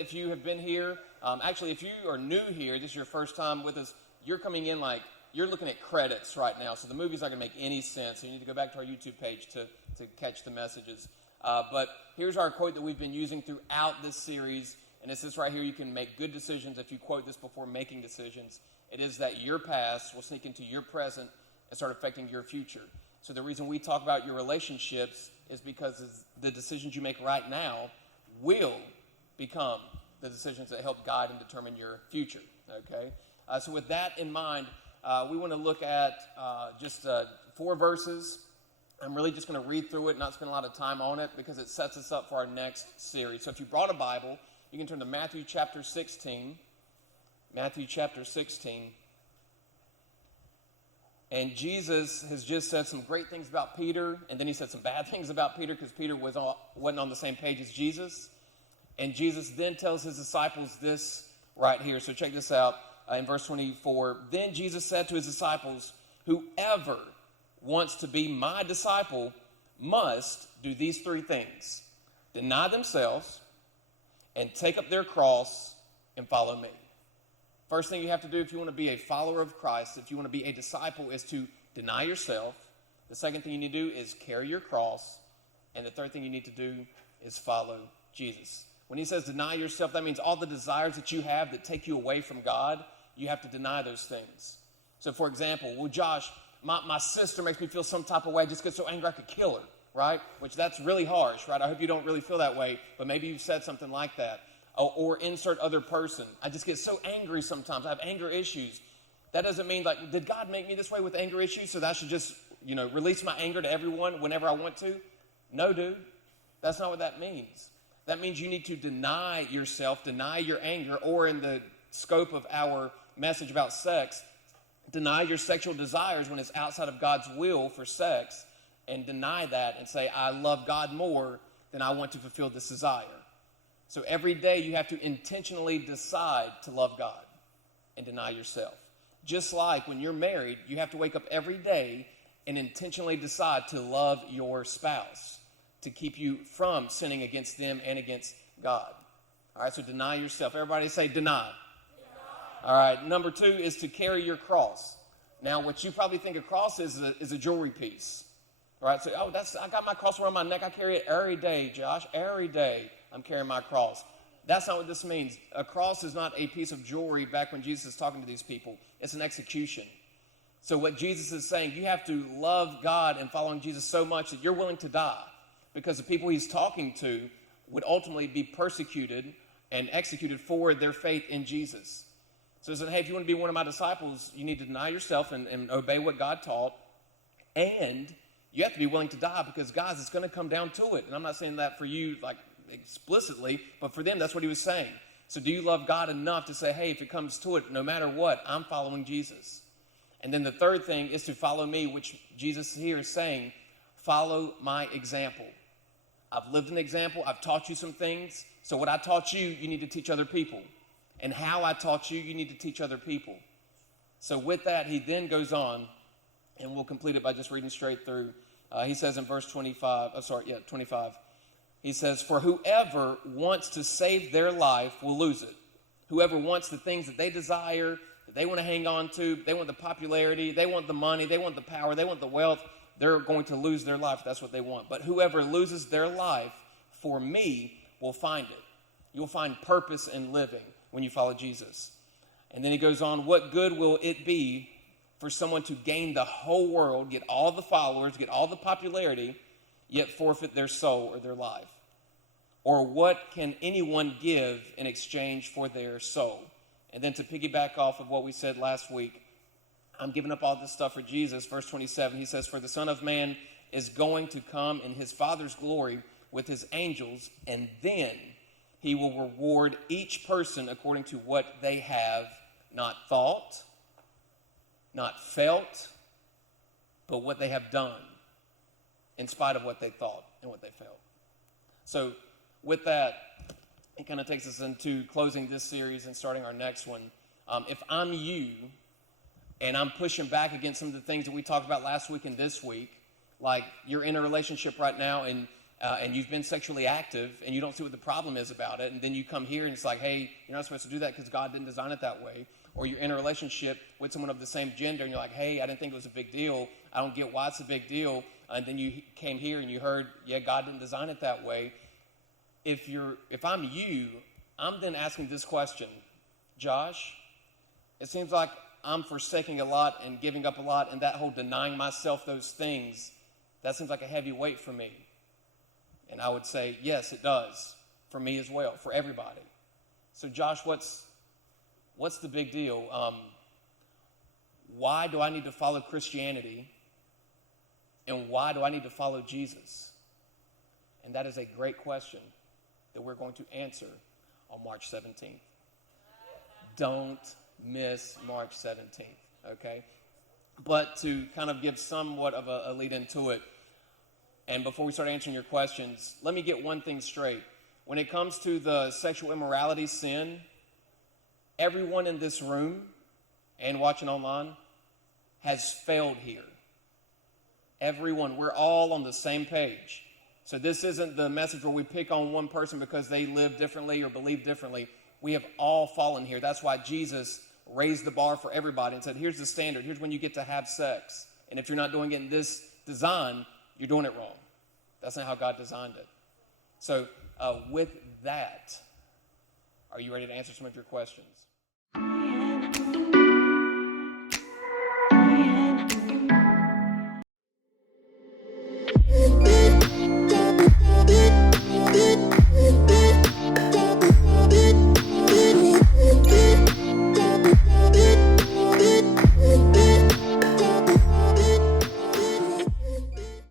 If you have been here, actually, if you are new here, this is your first time with us, you're coming in like, you're looking at credits right now, so the movie's not going to make any sense. So you need to go back to our YouTube page to catch the messages. But here's our quote that we've been using throughout this series, and it's this right here: you can make good decisions if you quote this before making decisions. It is that your past will sneak into your present and start affecting your future. So the reason we talk about your relationships is because the decisions you make right now will become the decisions that help guide and determine your future, okay? So with that in mind, we want to look at just 4 verses. I'm really just going to read through it, not spend a lot of time on it, because it sets us up for our next series. So if you brought a Bible, you can turn to Matthew chapter 16. Matthew chapter 16. And Jesus has just said some great things about Peter, and then he said some bad things about Peter because Peter wasn't on the same page as Jesus. And Jesus then tells his disciples this right here. So check this out in verse 24. Then Jesus said to his disciples, "Whoever wants to be my disciple must do these 3 things: deny themselves and take up their cross and follow me." First thing you have to do if you want to be a follower of Christ, if you want to be a disciple, is to deny yourself. The second thing you need to do is carry your cross. And the third thing you need to do is follow Jesus. When he says deny yourself, that means all the desires that you have that take you away from God, you have to deny those things. So for example, well, Josh, my sister makes me feel some type of way. I just get so angry I could kill her, right? Which that's really harsh, right? I hope you don't really feel that way, but maybe you've said something like that. Or insert other person. I just get so angry sometimes. I have anger issues. That doesn't mean, like, did God make me this way with anger issues so that I should just, release my anger to everyone whenever I want to? No, dude. That's not what that means. That means you need to deny yourself, deny your anger, or in the scope of our message about sex, deny your sexual desires when it's outside of God's will for sex, and deny that and say, I love God more than I want to fulfill this desire. So every day you have to intentionally decide to love God and deny yourself. Just like when you're married, you have to wake up every day and intentionally decide to love your spouse, to keep you from sinning against them and against God. All right, so deny yourself. Everybody say deny. All right, number 2 is to carry your cross. Now, what you probably think a cross is a jewelry piece. All right, so, I got my cross around my neck. I carry it every day, Josh, every day. I'm carrying my cross. That's not what this means. A cross is not a piece of jewelry back when Jesus is talking to these people. It's an execution. So what Jesus is saying, you have to love God and following Jesus so much that you're willing to die, because the people he's talking to would ultimately be persecuted and executed for their faith in Jesus. So he said, hey, if you want to be one of my disciples, you need to deny yourself and obey what God taught. And you have to be willing to die, because, guys, it's going to come down to it. And I'm not saying that for you, like, explicitly, but for them, that's what he was saying. So do you love God enough to say, hey, if it comes to it, no matter what, I'm following Jesus? And then the third thing is to follow me, which Jesus here is saying, follow my example. I've lived an example. I've taught you some things. So what I taught you, you need to teach other people. And how I taught you, you need to teach other people. So with that, he then goes on, and we'll complete it by just reading straight through. He says in verse 25. He says, for whoever wants to save their life will lose it. Whoever wants the things that they desire, that they want to hang on to, they want the popularity, they want the money, they want the power, they want the wealth, they're going to lose their life. That's what they want. But whoever loses their life for me will find it. You'll find purpose in living when you follow Jesus. And then he goes on, what good will it be for someone to gain the whole world, get all the followers, get all the popularity, yet forfeit their soul or their life? Or what can anyone give in exchange for their soul? And then to piggyback off of what we said last week, I'm giving up all this stuff for Jesus. Verse 27, he says, for the Son of Man is going to come in his Father's glory with his angels, and then he will reward each person according to what they have not thought, not felt, but what they have done in spite of what they thought and what they felt. So with that, it kind of takes us into closing this series and starting our next one. If I'm you and I'm pushing back against some of the things that we talked about last week and this week, like you're in a relationship right now and and you've been sexually active, and you don't see what the problem is about it, and then you come here and it's like, hey, you're not supposed to do that because God didn't design it that way. Or you're in a relationship with someone of the same gender, and you're like, hey, I didn't think it was a big deal. I don't get why it's a big deal. And then you came here and you heard, yeah, God didn't design it that way. If I'm you, I'm then asking this question, Josh, it seems like I'm forsaking a lot and giving up a lot, and that whole denying myself those things, that seems like a heavy weight for me. And I would say, yes, it does, for me as well, for everybody. So Josh, what's the big deal? Why do I need to follow Christianity? And why do I need to follow Jesus? And that is a great question that we're going to answer on March 17th. Don't miss March 17th, okay? But to kind of give somewhat of a lead into it, and before we start answering your questions, let me get one thing straight. When it comes to the sexual immorality sin, everyone in this room and watching online has failed here. Everyone, we're all on the same page. So this isn't the message where we pick on one person because they live differently or believe differently. We have all fallen here. That's why Jesus raised the bar for everybody and said, here's the standard. Here's when you get to have sex. And if you're not doing it in this design, you're doing it wrong. That's not how God designed it. So with that, are you ready to answer some of your questions?